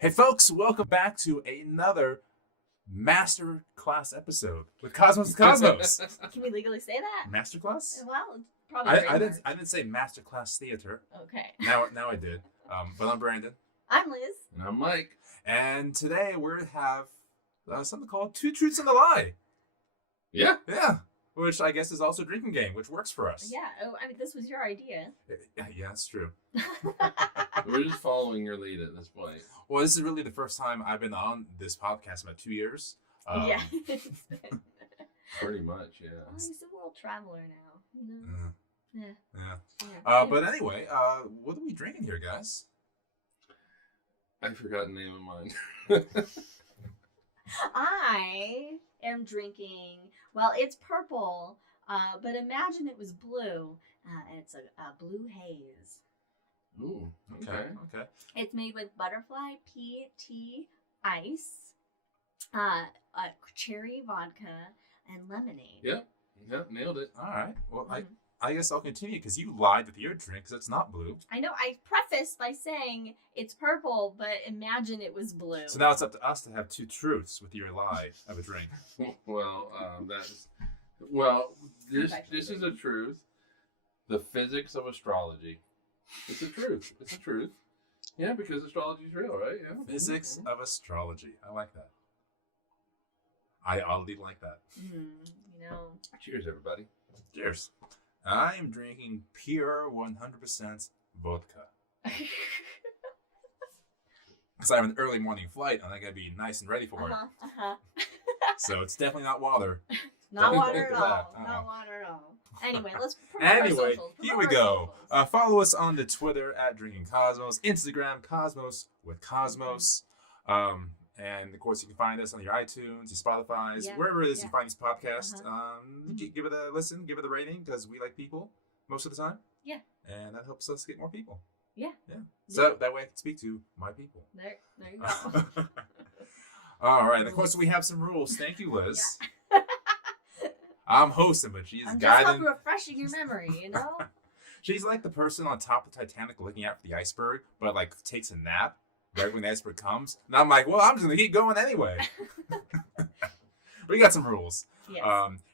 Hey folks, welcome back to another master class episode with Cosmos Cosmos. Can we legally say that? Master class? Well, probably. I didn't say master class theater. Okay. Now I did. But I'm Brandon. I'm Liz. And I'm Mike. And today we have something called Two Truths and a Lie. Yeah. Yeah. Which I guess is also a drinking game, which works for us. Yeah. Oh, I mean, this was your idea. Yeah, that's true. We're just following your lead at this point. Well, this is really the first time I've been on this podcast in about 2 years. Yeah. Pretty much, yeah. Well, he's a world traveler now. You know? Yeah. But anyway, what are we drinking here, guys? I forgot the name of mine. I am drinking. Well, it's purple, but imagine it was blue. It's a blue haze. Ooh, Okay. It's made with butterfly pea tea ice, cherry vodka, and lemonade. Yep, nailed it. All right. Well, I guess I'll continue because you lied with your drink because it's not blue. I know. I prefaced by saying it's purple, but imagine it was blue. So now it's up to us to have two truths with your lie of a drink. This is a truth. The physics of astrology. It's a truth. It's a truth. Yeah, because astrology is real, right? Yeah. Physics of astrology. I like that. I oddly like that. You know. Cheers, everybody. Cheers. I am drinking pure 100% vodka. Because I have an early morning flight and I gotta be nice and ready for it. So it's definitely not water. Not Don't water think at of all. that. Not water at all. Anyway, let's promote our Anyway, socials. here Promote we our go. socials. Follow us on the Twitter at Drinking Cosmos, Instagram Cosmos with Cosmos, and of course you can find us on your iTunes, your Spotify's, wherever it is you find these podcasts. Give it a listen, give it a rating because we like people most of the time. Yeah. And that helps us get more people. Yeah. So that way I can speak to my people. There you go. All right. Of course we have some rules. Thank you, Liz. I'm hosting, but she's I'm guiding. just refreshing your memory, you know? She's like the person on top of the Titanic looking out for the iceberg, but like takes a nap right when the iceberg comes. And I'm like, well, I'm just gonna keep going anyway. We got some rules. Yes.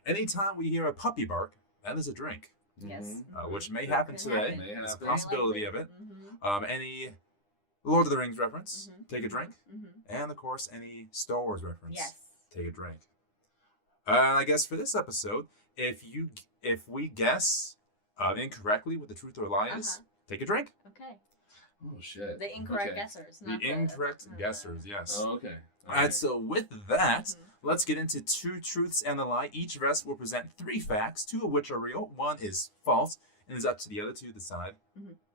Anytime we hear a puppy bark, that is a drink. Yes. Which may happen today. May There's a happen. possibility of it. Any Lord of the Rings reference, take a drink. And of course, any Star Wars reference, take a drink. I guess for this episode, if we guess incorrectly what the truth or lie is, take a drink. Okay. Oh, shit. The incorrect guessers. The incorrect guessers, yes. Oh, okay. All right, so with that, let's get into two truths and a lie. Each of us will present 3 facts, 2 of which are real, 1 is false, and it's up to the other 2 to decide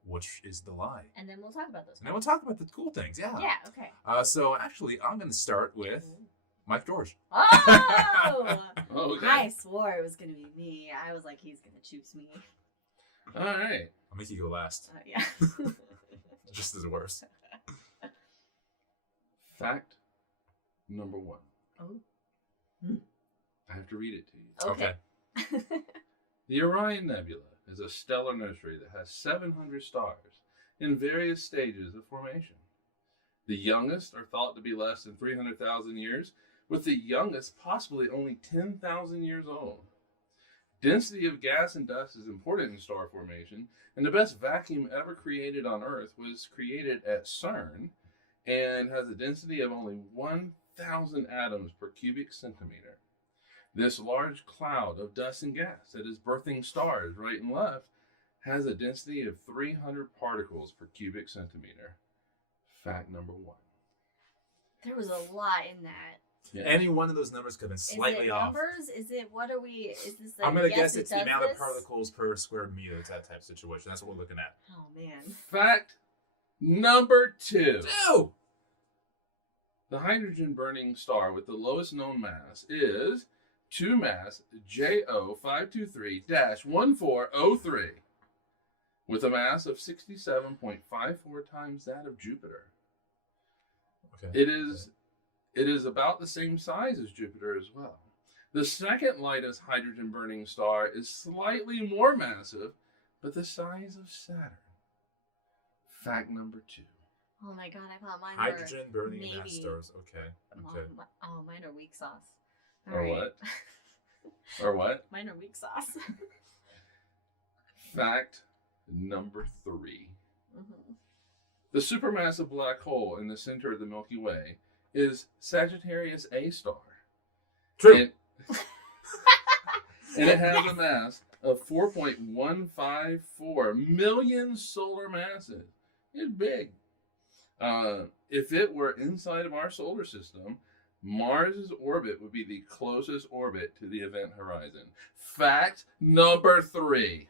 which is the lie. And then we'll talk about those. And then we'll talk about the cool things, yeah. Yeah, okay. So actually, I'm going to start with Mike George. Oh! Okay. I swore it was going to be me. I was like, he's going to choose me. All right. I'll make you go last, Yeah. just as worse. Fact number 1. Oh. I have to read it to you. Okay. The Orion Nebula is a stellar nursery that has 700 stars in various stages of formation. The youngest are thought to be less than 300,000 years, with the youngest possibly only 10,000 years old. Density of gas and dust is important in star formation, and the best vacuum ever created on Earth was created at CERN and has a density of only 1,000 atoms per cubic centimeter. This large cloud of dust and gas that is birthing stars right and left has a density of 300 particles per cubic centimeter. Fact number 1. There was a lot in that. Yeah. Any one of those numbers could have been slightly is it off. Numbers? Is it, what are we, is this like, I'm going to yes, guess it's the does amount of this? particles per square meter. It's that type of situation. That's what we're looking at. Oh, man. Fact number 2. 2! The hydrogen-burning star with the lowest known mass is 2-mass JO523-1403 with a mass of 67.54 times that of Jupiter. Okay. It is about the same size as Jupiter as well. The second lightest hydrogen-burning star is slightly more massive, but the size of Saturn. Fact number 2. Oh my god, I thought mine Hydrogen were burning maybe... mass stars. Okay. Oh, mine are weak sauce. All Or right. what? Or what? Mine are weak sauce. Fact number 3. Mm-hmm. The supermassive black hole in the center of the Milky Way is Sagittarius A star. True. And it has a mass of 4.154 million solar masses. It's big. If it were inside of our solar system, Mars' orbit would be the closest orbit to the event horizon. Fact number 3.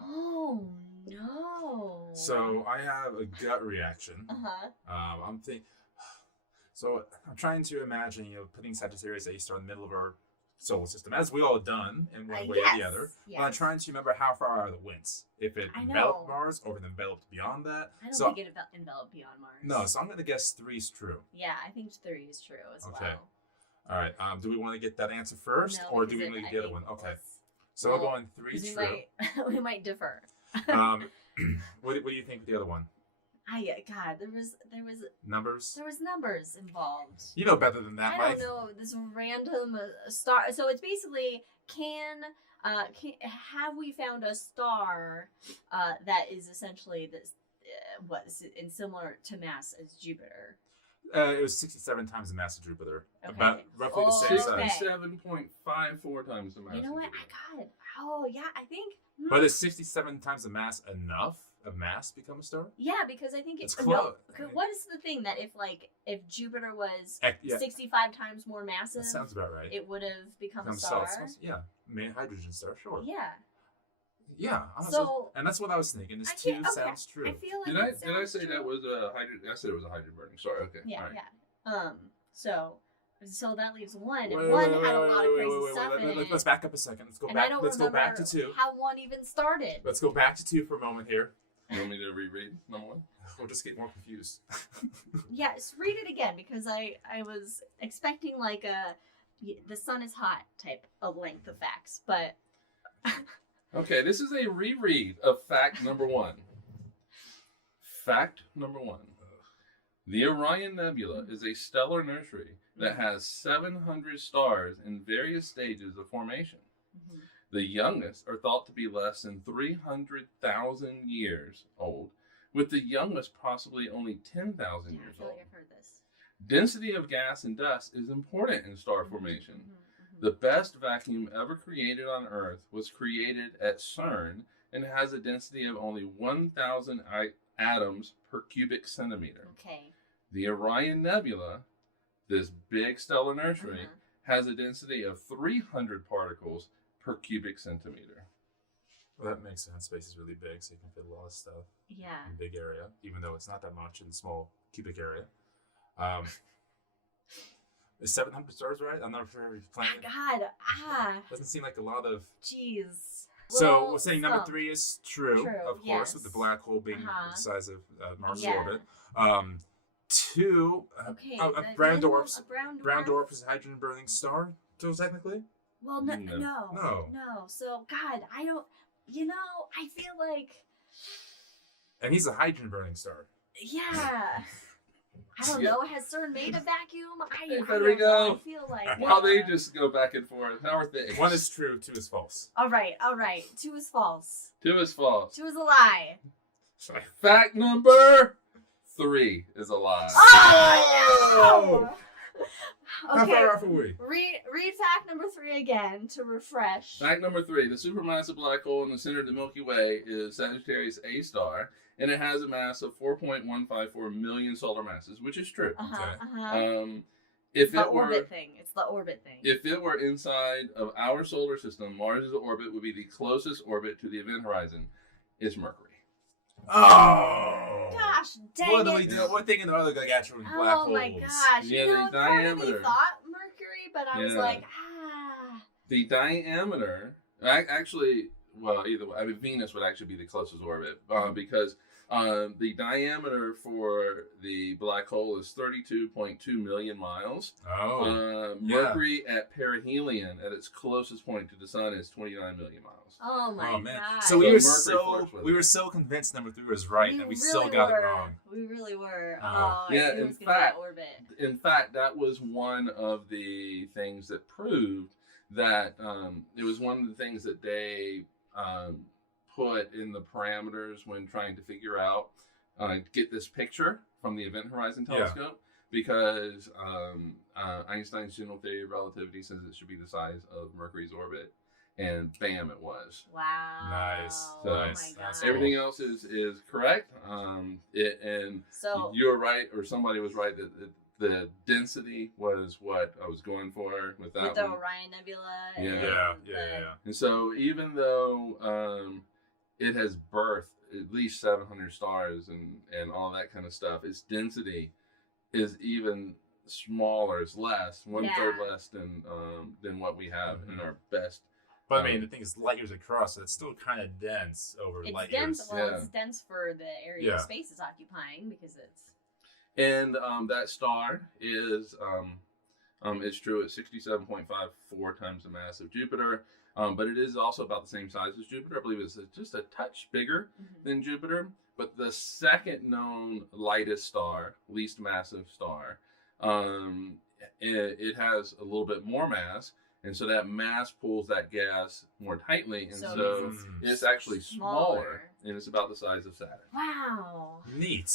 Oh no. So I have a gut reaction. I'm thinking. So I'm trying to imagine, putting Sagittarius A star in the middle of our solar system, as we all done in one way or the other. Yes. But I'm trying to remember how far are the winds. If it enveloped Mars or if it enveloped beyond that. I don't think it enveloped beyond Mars. No, so I'm going to guess 3 is true. Yeah, I think 3 is true as well. Okay. All right. Do we want to get that answer first, or do we want to get the other one? Okay. So we'll go on 3 is true. We might differ. What do you think of the other one? God, there was Numbers. There was numbers involved. You know better than that, Mike. I don't know, this random star. So it's basically have we found a star that is essentially this in similar to mass as Jupiter? It was 67 times the mass of Jupiter. Okay. About roughly the same size. 67.54 times the mass. You know what? Oh yeah, I think. But is 67 times the mass enough of mass to become a star? Yeah, because I think it's close. No, what is the thing that if Jupiter was 65 times more massive, that sounds about right. It would have become a star. Yeah, main hydrogen star, sure. Yeah. Yeah, so and that's what I was thinking. This 2 sounds true. I feel like did I say that was a hydrogen? I said it was a hydrogen burning star. Okay. Yeah, right. yeah. So that leaves 1, and 1 had a lot of crazy stuff in it. Let's back up a second. Let's go back. Let's go back to 2. How 1 even started? Let's go back to 2 for a moment here. You want me to reread number 1? We'll just get more confused. Yes, read it again, because I was expecting like the sun is hot type of length of facts, but. Okay, this is a reread of fact number 1. Fact number 1. The Orion Nebula is a stellar nursery that has 700 stars in various stages of formation. Mm-hmm. The youngest are thought to be less than 300,000 years old, with the youngest possibly only 10,000 years old. I've heard this. Density of gas and dust is important in star formation. The best vacuum ever created on Earth was created at CERN and has a density of only 1,000 atoms per cubic centimeter. Okay. The Orion Nebula, this big stellar nursery, has a density of 300 particles per cubic centimeter. Well, that makes sense. Space is really big, so you can fit a lot of stuff in a big area, even though it's not that much in the small cubic area. Is 700 stars right? I'm not sure if playing. God, doesn't seem like a lot of. Jeez. So we're saying number 3 is true, of course, with the black hole being the size of Mars' orbit. 2, brown dwarf. Brown dwarf is a hydrogen burning star, so technically. Well, no. So God, I don't. I feel like. And he's a hydrogen burning star. Yeah. I don't know. Has CERN made a vacuum? There we go. I feel like. Wow, they just go back and forth. How are things? 1 is true, 2 is false. All right. 2 is false. 2 is false. 2 is a lie. Fact number 3 is a lie. Oh! No! How far off are we? Read fact number 3 again to refresh. Fact number 3. The supermassive black hole in the center of the Milky Way is Sagittarius A star, and it has a mass of 4.154 million solar masses, which is true. It's the orbit thing. If it were inside of our solar system, Mars' orbit would be the closest orbit to the event horizon. It's Mercury. Oh! Gosh, dang it. What thing in the other gargantuan black holes? Oh my gosh. Yeah, the diameter. I thought Mercury, but I was like, The diameter, actually, well, either way, Venus would actually be the closest orbit because The diameter for the black hole is 32.2 million miles. Oh. Mercury at perihelion, at its closest point to the sun, is 29 million miles. Oh my god! So we were so convinced number 3 was right, and we still got it wrong. We really were. Yeah, in fact, that was one of the things that proved that it was one of the things that they put in the parameters when trying to figure out get this picture from the Event Horizon Telescope, because Einstein's general theory of relativity says it should be the size of Mercury's orbit. And bam, it was. Wow. Nice. So oh my God. Everything else is correct. So you were right, or somebody was right, that the density was what I was going for with that. With the Orion Nebula. Yeah. And so even though it has birthed at least 700 stars and all that kind of stuff, its density is even smaller. It's less, one-third less than what we have in our best. But I mean, the thing is light years across, so it's still kind of dense over light years. It's dense for the area space it's occupying, because it's... And that star is, it's true, it's 67.54 times the mass of Jupiter, but it is also about the same size as Jupiter. I believe it's just a touch bigger than Jupiter, but the second known lightest star, least massive star, it has a little bit more mass. And so that mass pulls that gas more tightly, and so it's actually smaller, and it's about the size of Saturn. Wow. Neat.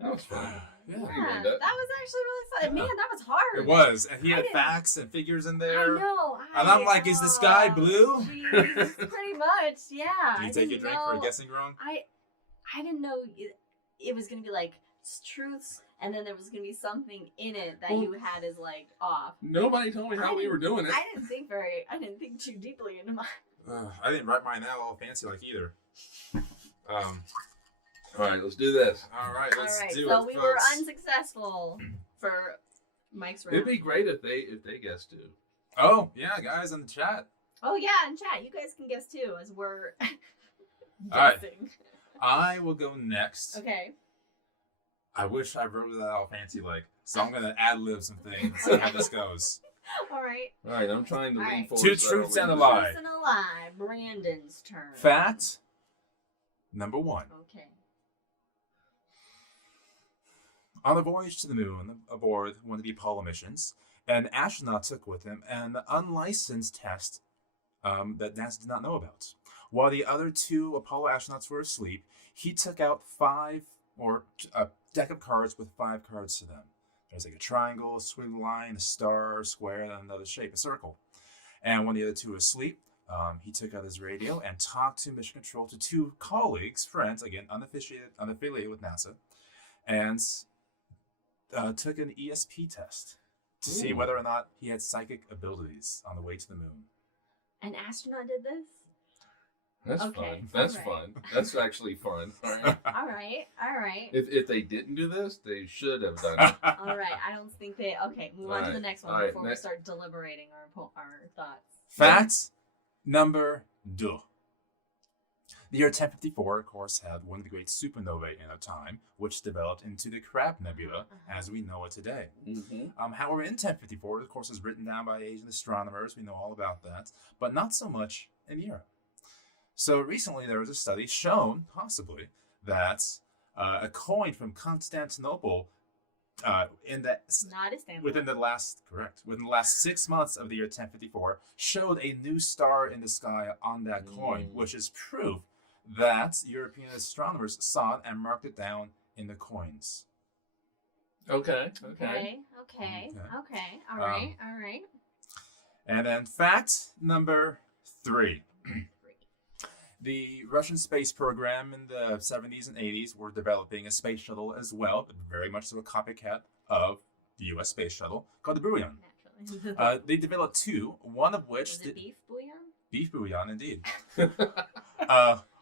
That was fun. Yeah, that was actually really fun. Man, that was hard. It was. And he had facts and figures in there. I know. And I'm like, is the sky blue? Geez, pretty much, yeah. Did you take your drink for guessing wrong? I didn't know it was going to be like truths, and then there was going to be something in it that you had as like off. Nobody told me how we were doing it. I didn't think too deeply into mine. I didn't write mine out all fancy like either. All right, let's do this. All right, let's do it. So we were unsuccessful for Mike's round. It'd be great if they guessed too. Oh yeah, guys in the chat. Oh yeah, in chat, you guys can guess too, as we're guessing. All right, I will go next. Okay. I wish I wrote that all fancy like, so I'm gonna ad-lib some things. See how this goes. All right. All right, I'm trying to lean forward. Two truths and a lie. Truths and a lie. Brandon's turn. Fact number 1. Okay. On the voyage to the moon, aboard one of the Apollo missions, an astronaut took with him an unlicensed test that NASA did not know about. While the other 2 Apollo astronauts were asleep, he took out a deck of cards with 5 cards to them. There's like a triangle, a squiggly line, a star, a square, and another shape, a circle. And when the other 2 were asleep, he took out his radio and talked to mission control to 2 colleagues, friends, again, unaffiliated with NASA, and took an ESP test to see whether or not he had psychic abilities on the way to the moon. An astronaut did this? That's fun. That's fun. That's actually fun. All right. All right. If they didn't do this, they should have done it. All right. I don't think they... Okay, move on to the next one before we start deliberating our thoughts. Fact number 2. The year 1054, of course, had one of the great supernovae in our time, which developed into the Crab Nebula as we know it today. However, in 1054, of course, is written down by Asian astronomers. We know all about that, but not so much in Europe. So recently, there was a study shown, possibly, that a coin from Constantinople within the last 6 months of the year 1054 showed a new star in the sky on that coin, which is proof that European astronomers saw it and marked it down in the coins. Okay. All right. And then fact number 3. The Russian space program in the 70s and 80s were developing a space shuttle as well, but very much so a copycat of the U.S. space shuttle, called the Bouillon. They developed 2, one of which... Was it beef bouillon? Beef bouillon, indeed.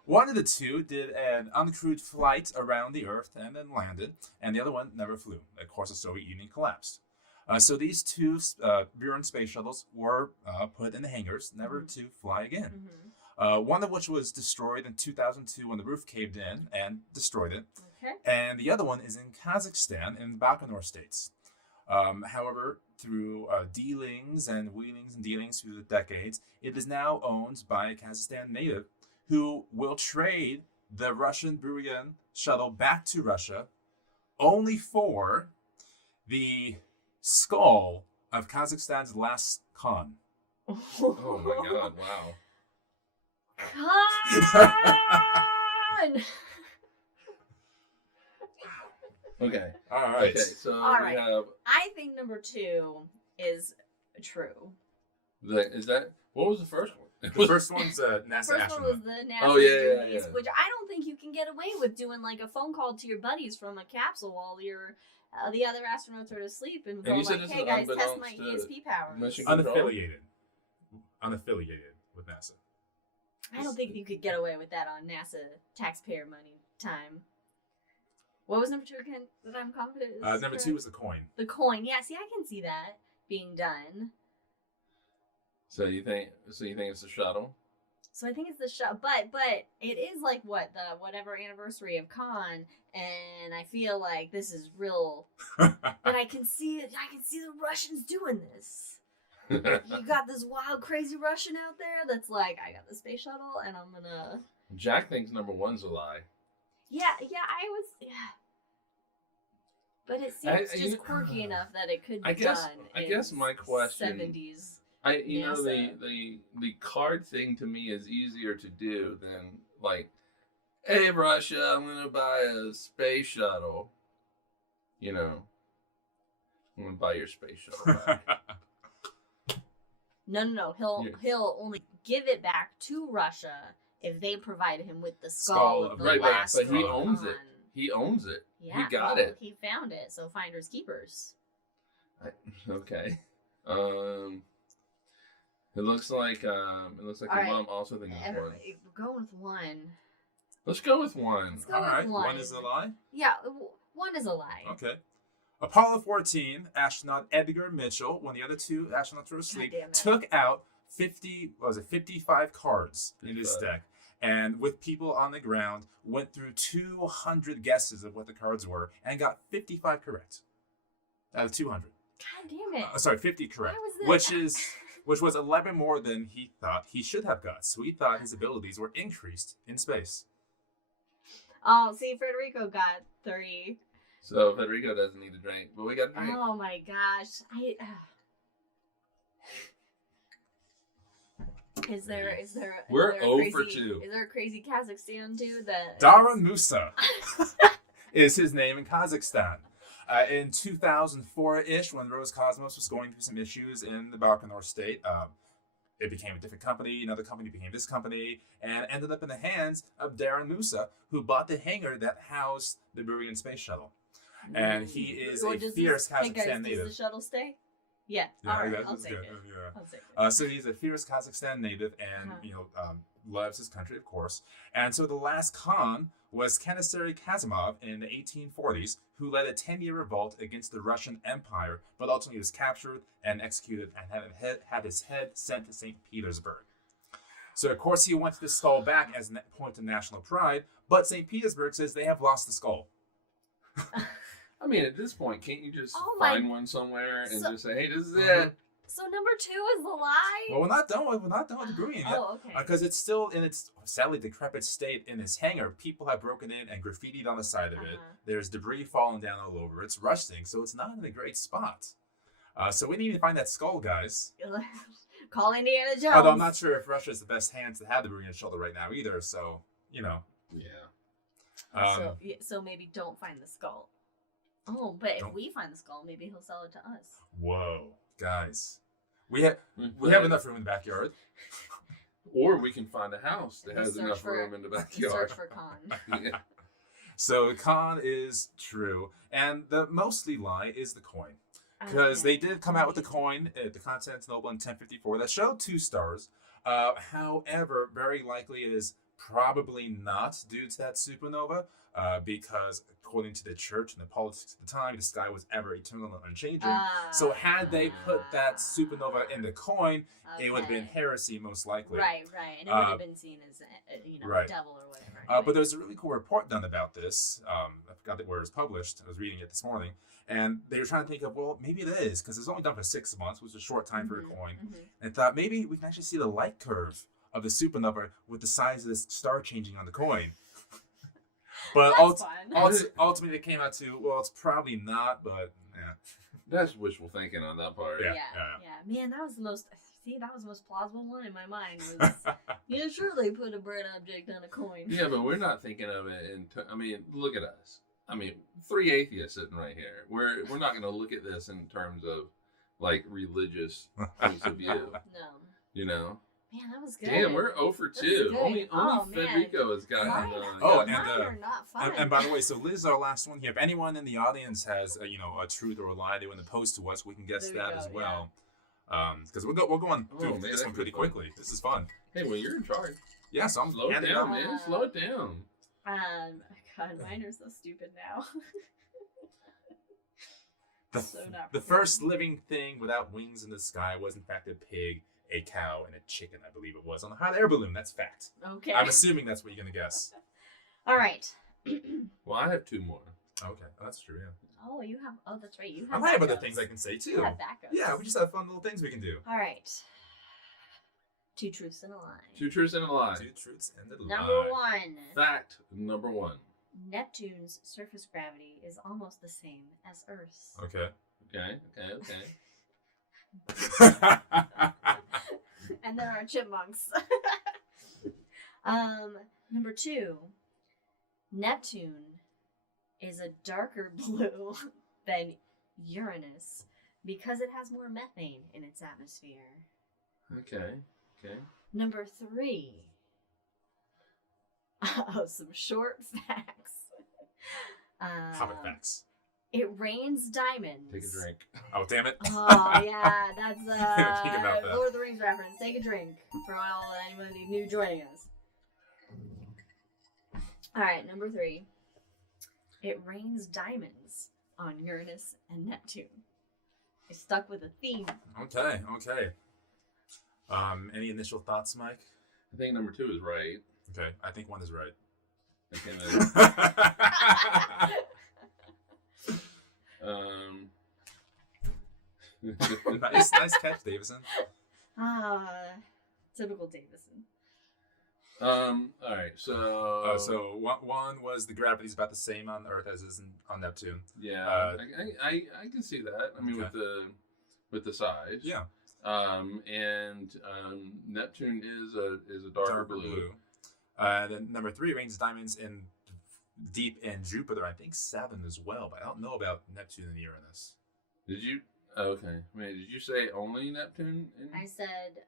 One of the 2 did an uncrewed flight around the Earth and then landed, and the other one never flew. Of course, the Soviet Union collapsed. So these 2 Buran space shuttles were put in the hangars, never to fly again. One of which was destroyed in 2002 when the roof caved in and destroyed it. Okay. And the other one is in Kazakhstan in the Baikonur states. However, through dealings and wheelings and dealings through the decades, it is now owned by a Kazakhstan native who will trade the Russian Burian shuttle back to Russia only for the skull of Kazakhstan's last Khan. Oh my God! Wow. Khan! Okay. All right. Okay. So All right. we have. I think number 2 is true. Is that what was the first one? The first one's The NASA first astronaut. one was the NASA yeah. which I don't think you can get away with doing like a phone call to your buddies from a capsule while you're the other astronauts are asleep and go you said like, this "Hey is guys, test unbeknownst my to ESP powers." mission control? Unaffiliated with NASA. I don't think you could get away with that on NASA taxpayer money time. What was number 2 again? That I'm confident is Number correct? 2 was the coin. The coin. Yeah, see, I can see that being done. So you think it's the shuttle? So I think it's the shot, but it is like what the whatever anniversary of Khan, and I feel like this is real. But I can see it. I can see the Russians doing this. You got this wild, crazy Russian out there that's like, I got the space shuttle, and I'm gonna. Jack thinks number 1's a lie. Yeah, I was. Yeah. But it seems just quirky enough that it could be done. I guess my question. 70s. The card thing to me is easier to do than like, hey Russia, I'm gonna buy a space shuttle. I'm gonna buy your space shuttle back. No. He'll only give it back to Russia if they provide him with the skull of the right, last but he Khan. owns it. He owns it. Yeah, he got it. He found it. So finders keepers. Okay. It looks like your mom also thinks it's 1. We're going with 1. Let's go with 1. Let's go All with right. 1. 1 is a lie? Yeah, 1 is a lie. Okay. Apollo 14 astronaut Edgar Mitchell, when the other 2 astronauts were asleep, God damn it. took out 55 cards in his 55. deck. And with people on the ground, went through 200 guesses of what the cards were and got 55 correct out of 200. God damn it. Sorry, 50 correct, Why was that? which was 11 more than he thought he should have got. So he thought his abilities were increased in space. Oh, see, Federico got 3. So Federico doesn't need a drink, but we got a drink. Oh my gosh. Is there We're a 0 crazy, for 2. Is there a crazy Kazakhstan dude that Darun Musa is his name in Kazakhstan. In 2004-ish, when Roscosmos was going through some issues in the Baikonur state, it became a different company. Another company became this company, and ended up in the hands of Darun Musa, who bought the hangar that housed the Burian space shuttle. And he is a fierce Kazakhstan native. Does the shuttle stay? Yeah. All right. I'll take it. Yeah. I'll take it. So he's a fierce Kazakhstan native, and loves his country, of course. And so the last Khan was Kanisari Kazimov in the 1840s, who led a 10-year revolt against the Russian Empire, but ultimately was captured and executed and had his head sent to St. Petersburg. So, of course, he wanted the skull back as a point of national pride, but St. Petersburg says they have lost the skull. I mean, at this point, can't you just Oh find one somewhere and just say, hey, this is it? So number 2 is the lie? Well, we're not done with the Burian yet. Oh, okay. Because it's still in its sadly decrepit state in its hangar. People have broken in and graffitied on the side of it. There's debris falling down all over. It's rusting, so it's not in a great spot. So we need to find that skull, guys. Call Indiana Jones. Although I'm not sure if Russia's the best hands to have the Burian shuttle right now either. So Yeah. So maybe don't find the skull. Oh, but if we find the skull, maybe he'll sell it to us. Whoa, guys, we have enough room in the backyard. Or we can find a house that has Search enough for- room in the backyard. Search for Khan. Yeah. So Khan is true, and the mostly lie is the coin. Because they did come out with the coin at the Constantinople in 1054 that showed 2 stars. However, very likely it is probably not due to that supernova, because according to the church and the politics at the time, the sky was ever eternal and unchanging. So had they put that supernova in the coin, it would have been heresy most likely. Right. And it would have been seen as, right. devil or whatever. Anyway. But there's a really cool report done about this. I forgot where it was published. I was reading it this morning. And they were trying to think of, well, maybe it is, because it's only done for 6 months, which is a short time for a coin. And thought maybe we can actually see the light curve of the supernova with the size of this star changing on the coin. But ultimately, it came out to, well, it's probably not, but yeah. That's wishful thinking on that part. Yeah. Man, that was the most plausible one in my mind. Was, you surely put a bright object on a coin. Yeah, but we're not thinking of it look at us. 3 atheists sitting right here. We're not going to look at this in terms of like religious points of view. No. You know. Man, that was good. Damn, we're 0 for 2. Only Federico has gotten. Mine are not fun. And by the way, so Liz is our last one here. If anyone in the audience has a truth or a lie they want to post to us, we can guess that as well. Because we're going through this one pretty quickly. This is fun. Hey, well, you're in charge. Yeah, so I'm slow it down, man. Slow it down. God, mine are so stupid now. The first living thing without wings in the sky was in fact a pig, a cow, and a chicken, I believe it was, on a hot air balloon. That's fact. Okay. I'm assuming that's what you're going to guess. All right. Well, I have 2 more. Okay, that's true, yeah. Oh, you have... Oh, that's right. You have I have other things I can say, too. You have backups. Yeah, we just have fun little things we can do. All right. 2 truths and a lie. 2 truths and a lie. 2 truths and a lie. Number 1. Fact number 1. Neptune's surface gravity is almost the same as Earth's. Okay. And there are chipmunks. Number 2. Neptune is a darker blue than Uranus because it has more methane in its atmosphere. Okay. Number 3. Some short facts. Hobbit facts. It rains diamonds. Take a drink. Oh, damn it. Oh, yeah. That's Think about that. Lord of the Rings reference. Take a drink for anybody new joining us. All right, number 3. It rains diamonds on Uranus and Neptune. I stuck with a theme. Okay. Any initial thoughts, Mike? I think number 2 is right. Okay, I think 1 is right. Nice catch, Davison. Typical Davison. All right, so 1 was the gravity's about the same on Earth as is on Neptune. Yeah, I can see that. With the size. Yeah. And Neptune is a darker blue. Then number 3 rains diamonds deep in Jupiter. I think 7 as well, but I don't know about Neptune and Uranus. Did you? Okay. Did you say only Neptune? I said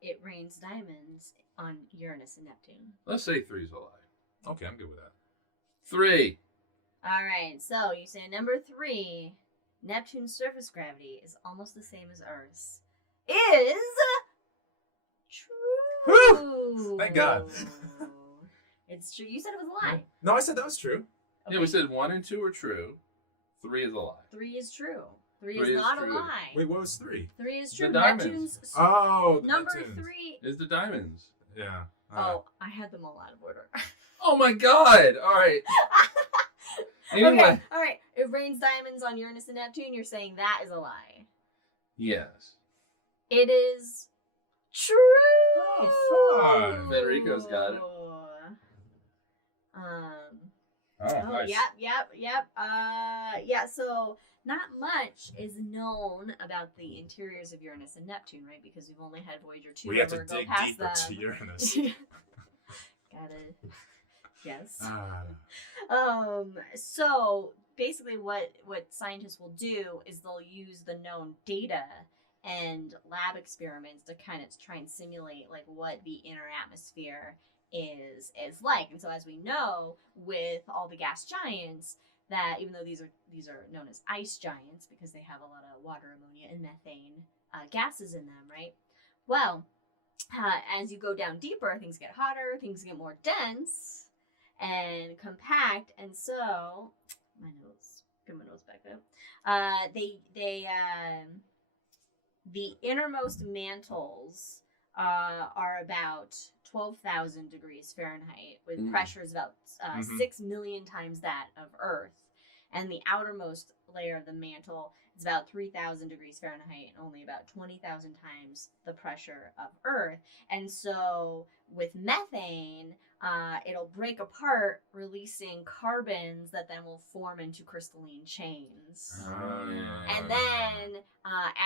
it rains diamonds on Uranus and Neptune. Let's say 3 is a lie. Okay, I'm good with that. 3. All right. So you say number 3, Neptune's surface gravity is almost the same as Earth's. Is true. Whew! Thank God. It's true. You said it was a lie. No, I said that was true. Okay. Yeah, we said 1 and 2 are true. 3 is a lie. 3 is true. 3 is not true. a lie. Wait, what was 3? 3 is true. The diamonds. Neptune's number Neptunes. 3 is the diamonds. Yeah. Oh, I had them all out of order. Oh my God! All right. Anyway. Okay. All right. It rains diamonds on Uranus and Neptune. You're saying that is a lie. Yes. It is true. Oh, fun. Federico's got it. Nice. Yep. So not much is known about the interiors of Uranus and Neptune, right? Because we've only had Voyager 2 We have to go dig past deeper them. to Uranus. Yes. So basically what scientists will do is they'll use the known data and lab experiments to kind of try and simulate like what the inner atmosphere is like. And so as we know with all the gas giants, that even though these are known as ice giants because they have a lot of water, ammonia, and methane gases in them, right? Well, as you go down deeper, things get hotter, things get more dense and compact, and so get my nose back up. The innermost mantles are about 12,000 degrees Fahrenheit, with pressures about 6 million times that of Earth. And the outermost layer of the mantle is about 3,000 degrees Fahrenheit, and only about 20,000 times the pressure of Earth. And so with methane, it'll break apart, releasing carbons that then will form into crystalline chains. And then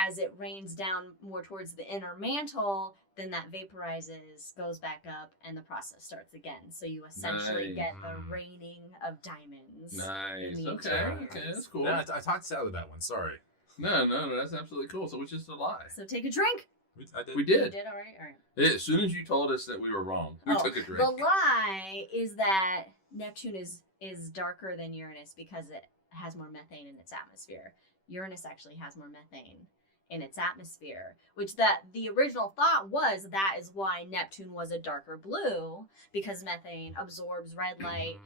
as it rains down more towards the inner mantle, then that vaporizes, goes back up, and the process starts again. So you essentially get the raining of diamonons. Nice. Okay, that's cool. Yeah, I talked out of that one. Sorry. No, that's absolutely cool. So it's just a lie. So take a drink. We did. You did? All right. As soon as you told us that we were wrong, we took a drink. The lie is that Neptune is darker than Uranus because it has more methane in its atmosphere. Uranus actually has more methane in its atmosphere, which the original thought was that is why Neptune was a darker blue, because methane absorbs red light,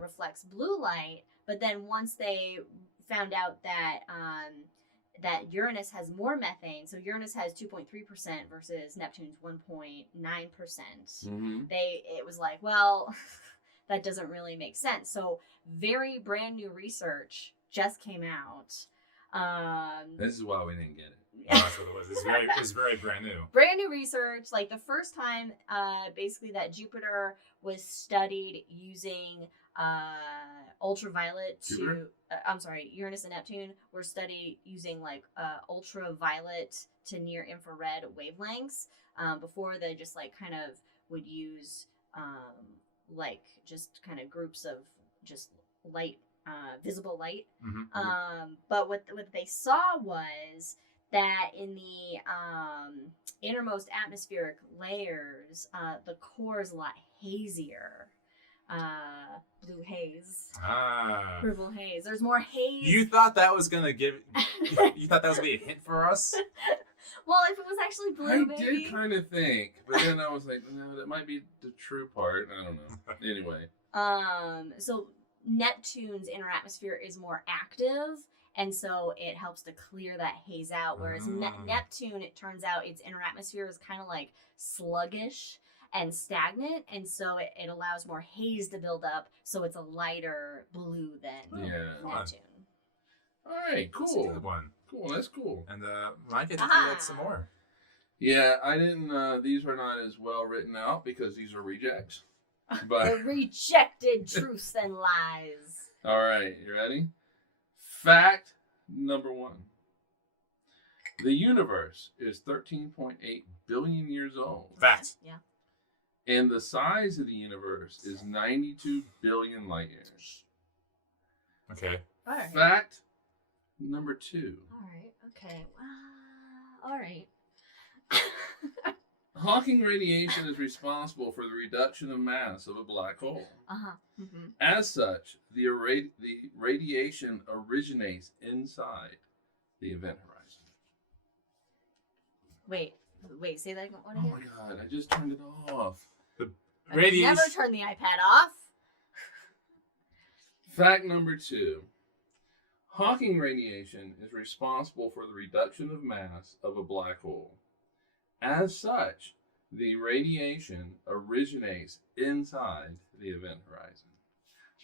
reflects blue light. But then once they found out that that Uranus has more methane, so Uranus has 2.3% versus Neptune's 1.9%. It was like, well, that doesn't really make sense. So very brand new research just came out. This is why we didn't get it. Well, that's what it was. It's very brand new. Brand new research. Like the first time, basically that Jupiter was studied using ultraviolet Uranus and Neptune were studied using like ultraviolet to near infrared wavelengths. Before they just like kind of would use like just kind of groups of just light, visible light. But what they saw was that in the innermost atmospheric layers, the core is a lot hazier. Blue haze. Purple haze. There's more haze. You thought that was gonna be a hint for us? Well, if it was actually blue, I did kind of think, but then I was like, no, that might be the true part. I don't know. Anyway. So Neptune's inner atmosphere is more active, and so it helps to clear that haze out. Whereas Neptune, it turns out its inner atmosphere is kind of like sluggish and stagnant, and so it allows more haze to build up, so it's a lighter blue than Neptune. All right, cool. That's a good one. Cool, that's cool. And I get to do some more. Yeah, I didn't. These were not as well written out because these are rejects. But the rejected truths and lies. All right, you ready? Fact number 1. The universe is 13.8 billion years old. Fact. Yeah. And the size of the universe is 92 billion light years. Okay. All right. Fact number 2. All right. Okay. All right. Hawking radiation is responsible for the reduction of mass of a black hole. As such, the radiation originates inside the event horizon. Wait, say that one Oh again. my god, I just turned it off. Radiation. Never turn the iPad off. Fact number 2. Hawking radiation is responsible for the reduction of mass of a black hole. As such, the radiation originates inside the event horizon.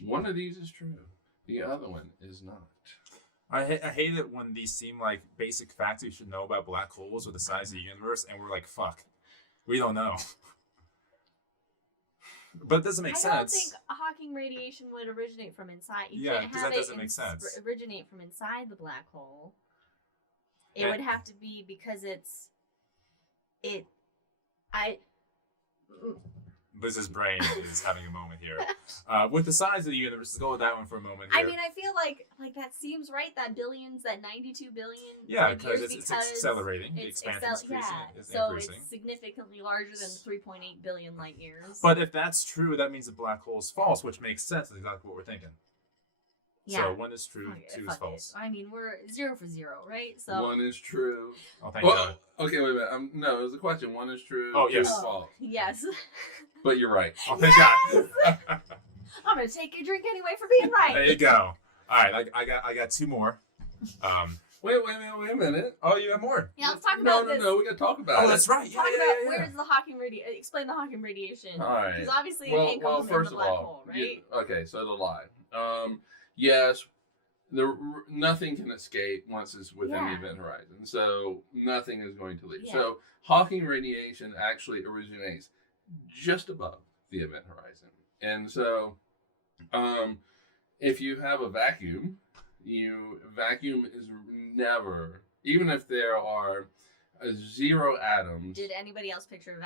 One of these is true. The other one is not. I hate it when these seem like basic facts you should know about black holes or the size of the universe, and we're like, fuck, we don't know. But it doesn't make sense. I don't think Hawking radiation would originate from inside. You can't have that doesn't make sense. Originate from inside the black hole. It would have to be because Liz's brain is having a moment here. With the size of the universe, let's go with that one for a moment here. I mean, I feel like that seems right. That 92 billion. Yeah, because it's accelerating. The expansion is increasing. So it's significantly larger than 3.8 billion light years. But if that's true, that means the black hole is false, which makes sense. That's exactly what we're thinking. Yeah. So 1 is true, 2 is false. I mean, we're 0 for 0, right? So 1 is true. Oh, thank God. Okay, wait a minute. No, it was a question. 1 is true. Oh, 2 yes. is false. Yes. But you're right. Oh, thank God. I'm gonna take a drink anyway for being right. There you go. All right, I got 2 more. Wait a minute. Oh, you have more? Yeah, let's talk about this. No, we gotta talk about it. Oh, that's right. Yeah, Talk yeah, about yeah. where's the Hawking radiation. Explain the Hawking radiation. All right. Because obviously it can't come from the black hole, right? Okay, so the lie. Yes, nothing can escape once it's within the event horizon. So nothing is going to leave. Yeah. So Hawking radiation actually originates just above the event horizon. And so if you have a vacuum, vacuum is never, even if there are 0 atoms. Did anybody else picture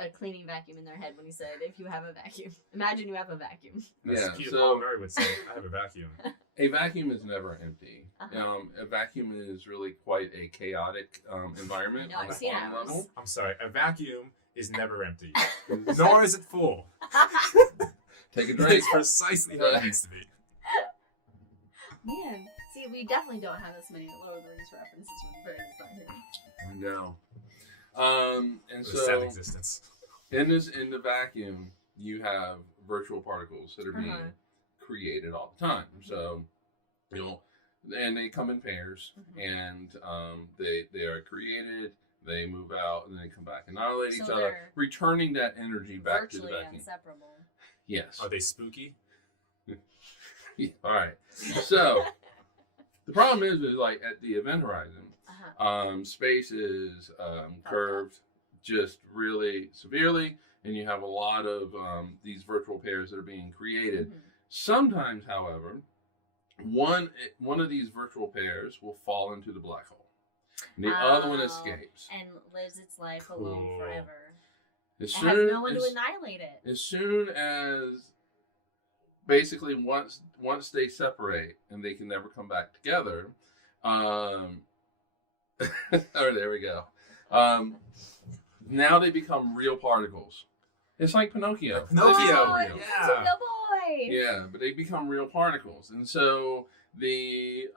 a cleaning vacuum in their head when he said, if you have a vacuum? Imagine you have a vacuum. That's cute. Paul Murray would say, I have a vacuum. A vacuum is never empty. Uh-huh. A vacuum is really quite a chaotic environment on a quantum level. I'm sorry, a vacuum is never empty. Nor is it full. Take a drink. It's precisely what it needs to be. Man, see, we definitely don't have this many Lord of the Rings references from Brandon's not here. I know. And It's a sad so existence. in the vacuum, you have virtual particles that are being created all the time. So, and they come in pairs, and they are created. They move out, and then they come back, annihilate each other, returning that energy back to the vacuum. Inseparable. Yes. Are they spooky? All right. So the problem is like at the event horizon, space is curved just really severely, and you have a lot of these virtual pairs that are being created. Mm-hmm. Sometimes, however, one of these virtual pairs will fall into the black hole, and the other one escapes and lives its life alone forever. It has no one to annihilate it. As soon as basically once they separate and they can never come back together, oh, there we go. Now they become real particles. It's like Pinocchio. Yeah. Yeah, but they become real particles, and so the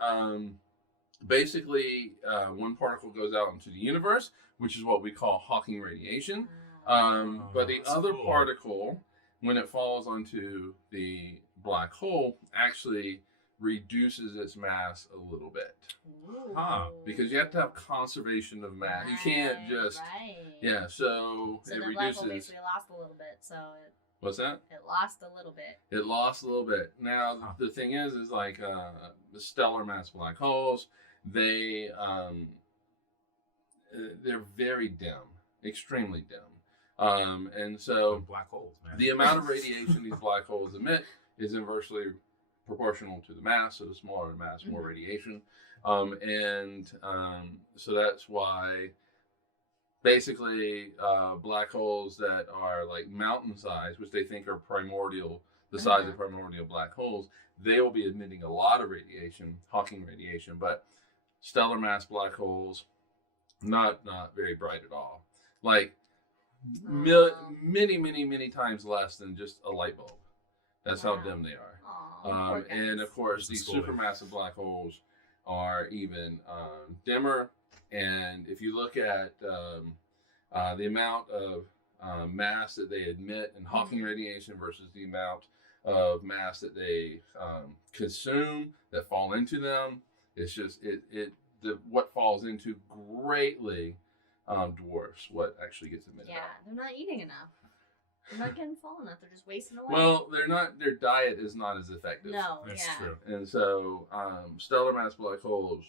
basically one particle goes out into the universe, which is what we call Hawking radiation. But the other particle, when it falls onto the black hole, actually reduces its mass a little bit. Because you have to have conservation of mass. You can't just so it the reduces. black hole basically lost a little bit. What's that? It lost a little bit. It lost a little bit. Now the thing is like the stellar mass black holes, they're very dim, extremely dim. And so black holes, man. The amount of radiation these black holes emit is inversely proportional to the mass. So the smaller the mass, more radiation. So that's why basically black holes that are like mountain size, which they think are primordial, the size of primordial black holes, they will be emitting a lot of radiation, Hawking radiation, but stellar mass black holes, not very bright at all. Like many times less than just a light bulb. That's how dim they are. And of course, these supermassive black holes are even dimmer. And if you look at the amount of mass that they emit in Hawking radiation versus the amount of mass that they consume that fall into them, it's just what falls into greatly dwarfs what actually gets emitted. Yeah, they're not eating enough. They're not getting full enough. They're just wasting away. Well, they're not. Their diet is not as effective. No, that's true. And so, stellar mass black holes,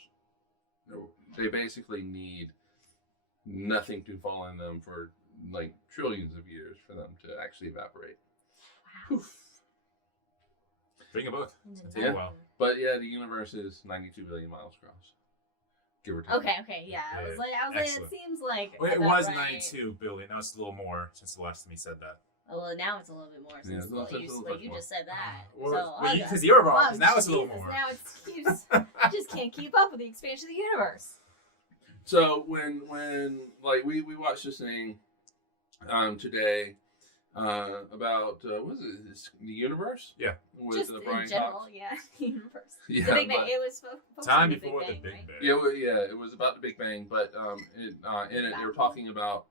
they basically need nothing to fall in them for like trillions of years for them to actually evaporate. Wow. Poof. Bring a book. Yeah. But yeah, the universe is 92 billion miles across. Give or take. Okay, yeah. I was like, it seems like it was 92 billion. Now it's a little more since the last time he said that. Well, now it's a little bit more since you just said that. Because you're wrong. Because now it's a little more. Now you just can't keep up with the expansion of the universe. So when like we watched this thing today, about what is it? The universe? Yeah. With Just Brian in general, Cox. yeah, universe. Yeah, The Big Bang. but- It was focused Time on the before the Big Big Bang, Bang. Yeah, it was about the Big Bang, but in it they were talking about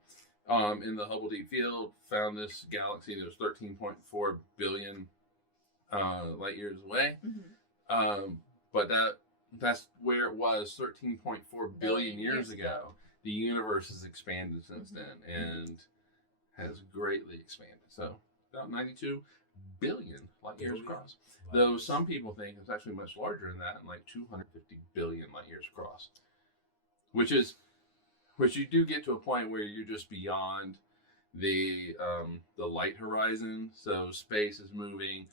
in the Hubble Deep Field found this galaxy that was 13.4 billion light years away. Mm-hmm. But that's where it was 13.4 billion years ago. The universe has expanded since then and has greatly expanded. So about 92 billion light years across. Though some people think it's actually much larger than that, and like 250 billion light years across. Which you do get to a point where you're just beyond the light horizon. So space is moving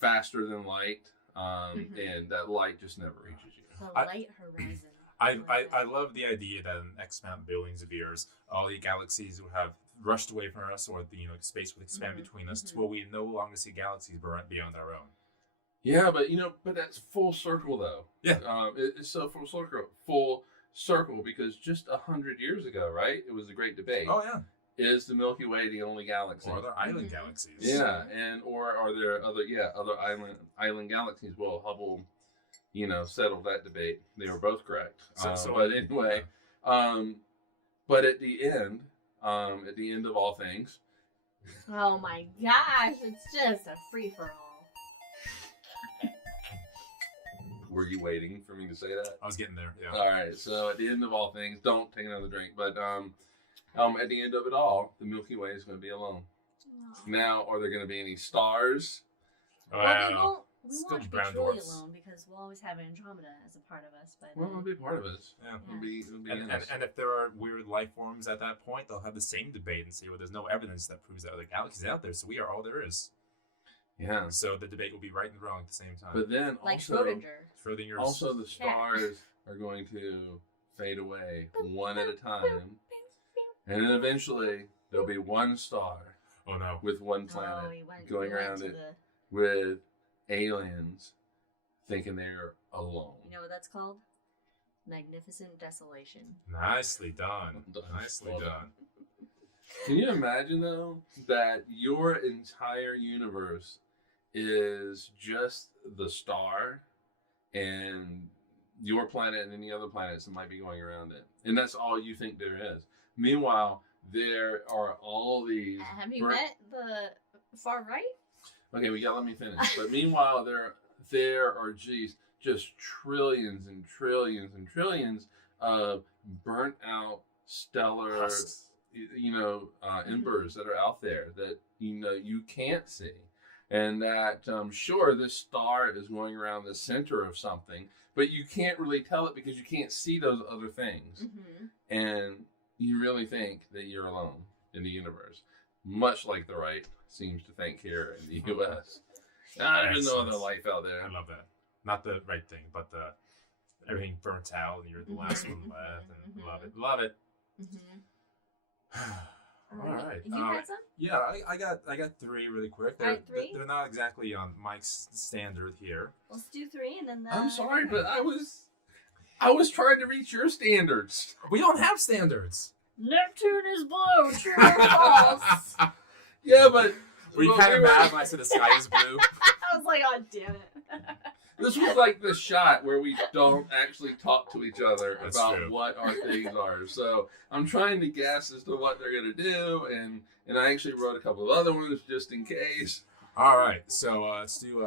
faster than light, and that light just never reaches you. The light horizon. I love the idea that in X amount of billions of years, all the galaxies will have rushed away from us, or space will expand between us to where we no longer see galaxies beyond our own. Yeah, but that's full circle though. Yeah, it's so full circle because just 100 years ago, right? It was a great debate. Oh yeah. Is the Milky Way the only galaxy? Or are there island galaxies? Yeah, or are there other island galaxies? Well, Hubble, settled that debate. They were both correct. But anyway, but at the end of all things. Oh my gosh! It's just a free for all. Were you waiting for me to say that? I was getting there. Yeah. All right. So at the end of all things, don't take another drink. But at the end of it all, the Milky Way is going to be alone. Oh. Now, are there going to be any stars? Wow. We won't be truly alone because we'll always have Andromeda as a part of us. But It'll be part of us. Yeah. It'll be and if there are weird life forms at that point, they'll have the same debate and say, well, there's no evidence that proves that other galaxies out there, so we are all there is. Yeah. So the debate will be right and wrong at the same time. But then like also, Schrödinger. Also, the stars are going to fade away one at a time, and then eventually there'll be one star. Oh no! With one planet going around it with aliens thinking they're alone. You know what that's called? Magnificent desolation. Nicely done. Nicely done. Can you imagine though that your entire universe is just the star and your planet and any other planets that might be going around it, and that's all you think there is? Meanwhile, there are all these. Have you met the far right? Okay, let me finish. But meanwhile, there are just trillions and trillions and trillions of burnt out stellar, embers that are out there that you can't see, and that sure, this star is going around the center of something, but you can't really tell it because you can't see those other things, and you really think that you're alone in the universe, much like the right seems to think here in the U.S. There's no other life out there. I love that. Not the right thing, but everything burnt out and you're the last one left. And love it. All right. You had some? Yeah, I got three really quick. They're not exactly on Mike's standard here. Let's do three and then. I'm sorry, but I was trying to reach your standards. We don't have standards. Neptune is blue. True or false? Yeah, but were you kind of mad when I said the sky is blue? I was like, oh damn it. This was like the shot where we don't actually talk to each other That's about true. what our things are. So I'm trying to guess as to what they're going to do, and I actually wrote a couple of other ones just in case. All right, so let's do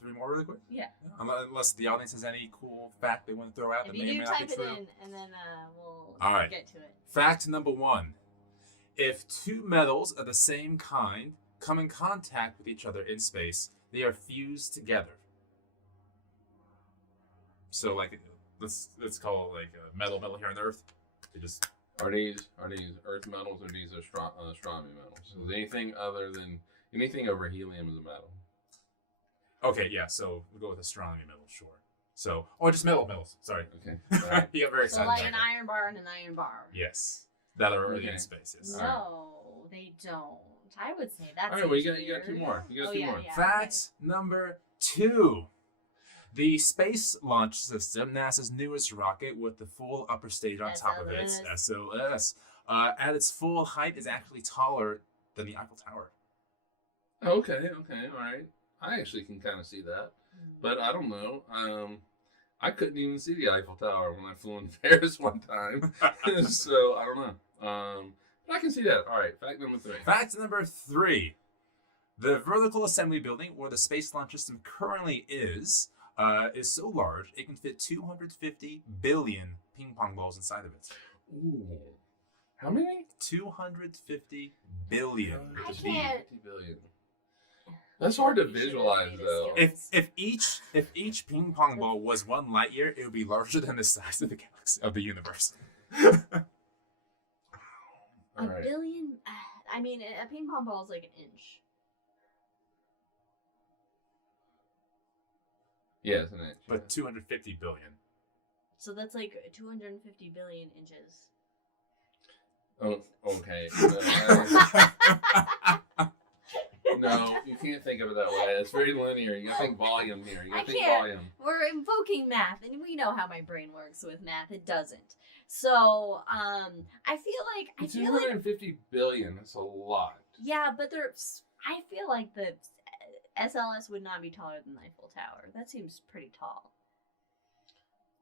three more really quick. Yeah. Unless the audience has any cool fact they want to throw out If that you may or do, may not type be it true. in, and then we'll All right. get to it. Fact number one. If two metals of the same kind come in contact with each other in space, they are fused together. So, like, let's call it like a metal here on Earth. They just Are these Earth metals or these astronomy metals? Is anything over helium is a metal? okay. Yeah, so we'll go with astronomy metals, sure. So, just metals. Sorry. Okay. Right. You got very So excited. like about an that. iron bar and an iron bar. Yes, that are already Okay. in space. Yes. No, they don't. I would say that's. All right. Well, you got two more. You got two more. Yeah, Fact number two. The Space Launch System, NASA's newest rocket with the full upper stage on top of it, SOS, at its full height is actually taller than the Eiffel Tower. Okay, all right. I actually can kind of see that, but I don't know. I couldn't even see the Eiffel Tower when I flew in Paris one time, so I don't know. But I can see that. All right, fact number 3. Fact number 3. The vertical assembly building where the Space Launch System currently is so large it can fit 250 billion ping pong balls inside of it. Ooh. How many? 250 billion. I can't. 50 billion. That's hard to visualize, though. If each ping pong ball was 1 light year, it would be larger than the size of the galaxy of the universe. A billion. I mean, a ping pong ball is like an inch. Yeah, it's an inch. But 250 billion. So that's like 250 billion inches. Oh, okay. No, you can't think of it that way. It's very linear. You gotta think volume here. You gotta think volume. We're invoking math, and we know how my brain works with math. It doesn't. So, I feel like 250 billion. That's a lot. Yeah, but I feel like the SLS would not be taller than the Eiffel Tower. That seems pretty tall.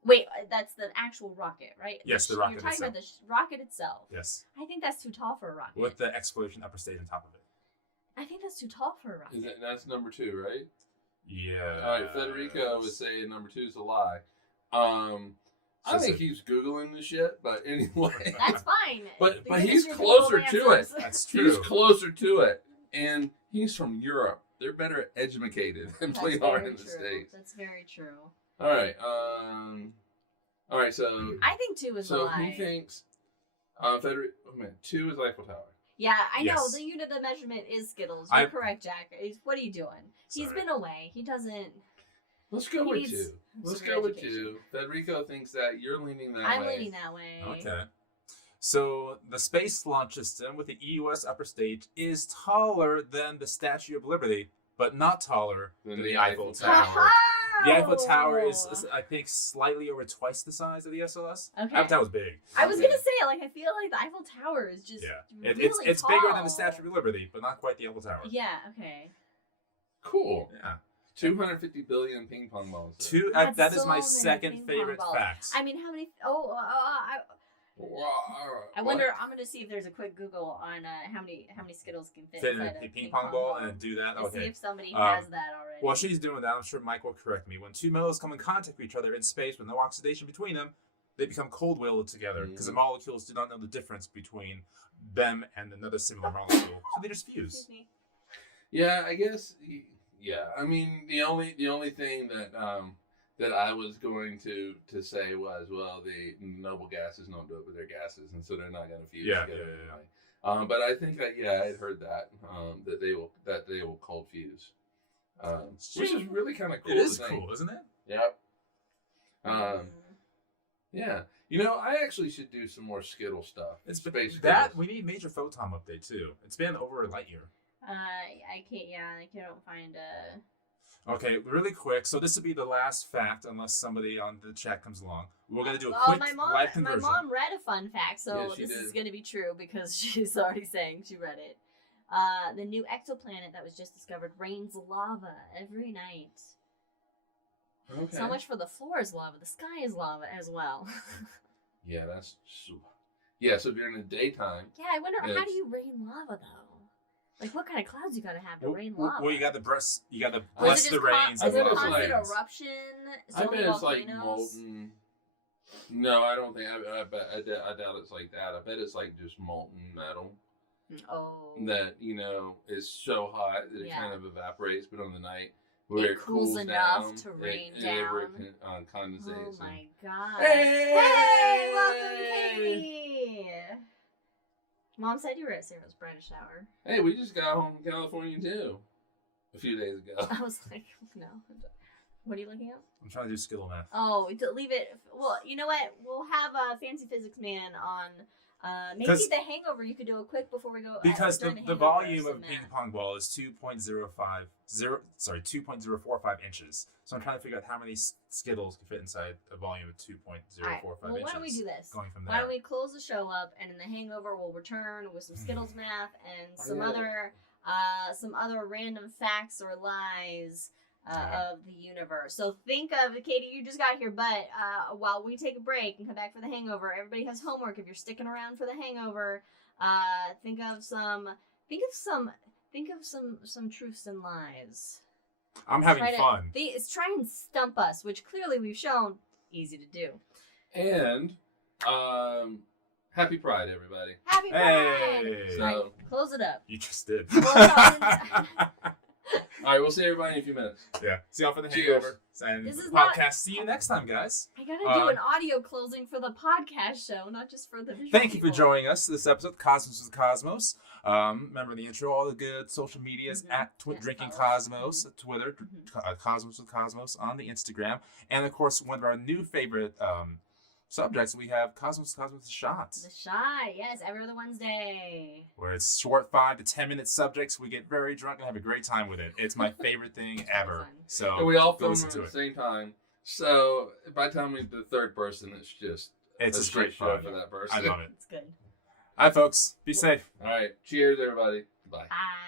Wait, that's the actual rocket, right? Yes, the rocket itself. You're talking about the rocket itself. Yes. I think that's too tall for a rocket. With the exploration upper stage on top of it. I think that's too tall for a rocket. That's number 2, right? Yeah. All right, Federico was saying number 2 is a lie. I think he's Googling the shit, but anyway. That's fine. But he's closer to it. That's true. He's closer to it. And he's from Europe. They're better educated than we are in the States. That's very true. All right. All right, so I think 2 is a lie. So he thinks 2 is Eiffel Tower. Yeah, I know. The unit of measurement is Skittles. You're correct, Jack. What are you doing? He's been away. He doesn't... Let's go with 2. Let's go with 2. Federico thinks that you're leaning that way. I'm leaning that way. Okay. So the Space Launch System with the EUS upper stage is taller than the Statue of Liberty, but not taller than the Eiffel Tower. The Eiffel Tower is, I think, slightly over twice the size of the SLS. Okay. Eiffel Tower's big. I was gonna say, like, I feel like the Eiffel Tower is just really it's tall. bigger than the Statue of Liberty, but not quite the Eiffel Tower. Yeah. Okay. Cool. Yeah. 250 billion ping pong balls. That is my second favorite fact. I mean, how many? I wonder. I'm gonna see if there's a quick Google on how many Skittles can fit inside a ping pong ball and do that. Okay. See if somebody has that already. While she's doing that, I'm sure Mike will correct me. When 2 metals come in contact with each other in space with no oxidation between them, they become cold-welded together because the molecules do not know the difference between them and another similar molecule, so they just fuse. Excuse me. Yeah, I guess. Yeah, I mean the only thing that that I was going to say was, well, the noble gases don't do it with their gases, and so they're not going to fuse together anyway. But I think I'd heard that that they will cold fuse, which is really kind of cool. It is cool, isn't it? Yep. Yeah. You know, I actually should do some more Skittle stuff. It's that we need Major Photon update too. It's been over a light year. I can't. Yeah, I can't find a. Okay, really quick. So this will be the last fact, unless somebody on the chat comes along. We're gonna do a quick live conversion. My mom read a fun fact, so this is gonna be true because she's already saying she read it. The new exoplanet that was just discovered rains lava every night. Okay. So much for the floor is lava. The sky is lava as well. Yeah, that's. Yeah, so during the daytime. Yeah, I wonder how do you rain lava though? Like, what kind of clouds you gotta have to rain lava? Well, you got the bless the rains. Is it a constant eruption? I bet it's like molten. No, I don't think. I doubt it's like that. I bet it's like just molten metal. Oh. That is so hot that it kind of evaporates, but on the night where it cools enough down, to rain down. It condensates. Oh my god! Hey, welcome, Katie. Mom said you were at Sarah's bridal shower. Hey, we just got home from California too, a few days ago. I was like, no. What are you looking at? I'm trying to do Skittle math. Oh, leave it. Well, you know what? We'll have a Fancy Physics Man on. Maybe the Hangover. You could do it quick before we go. Because the volume of a ping pong ball is 2.045 inches. So I'm trying to figure out how many Skittles can fit inside a volume of 2.045 inches. Well, why don't we do this? Going from there. Why don't we close the show up, and in the Hangover we'll return with some Skittles math and some other some other random facts or lies of the universe. So think of, Katie, you just got here, but while we take a break and come back for the hangover, everybody has homework. If you're sticking around for the hangover, think of some truths and lies. I'm having fun. Try and stump us, which clearly we've shown easy to do. And happy Pride, everybody. Happy Pride! Hey. So, right, close it up. You just did. All right, we'll see everybody in a few minutes. Yeah. See y'all for the Cheers. hangover. And This is podcast. See you next time, guys. I gotta do an audio closing for the podcast show, not just for the visual Thank you for people. joining us this episode, Cosmos with Cosmos. Remember the intro, all the good social medias at Drinking Cosmos, Twitter, Cosmos with Cosmos on the Instagram. And of course, one of our new favorite subjects, we have Cosmos The Shot. The Shot, yes, every other Wednesday. Where it's short 5 to 10 minute subjects. We get very drunk and have a great time with it. It's my favorite thing ever. So And we all go film listen at to the it. same time. So by the time we do the third person, it's It's a great shit show fun. for that person. I love it. It's good. All right, folks. Be safe. All right. Cheers, everybody. Bye. Bye.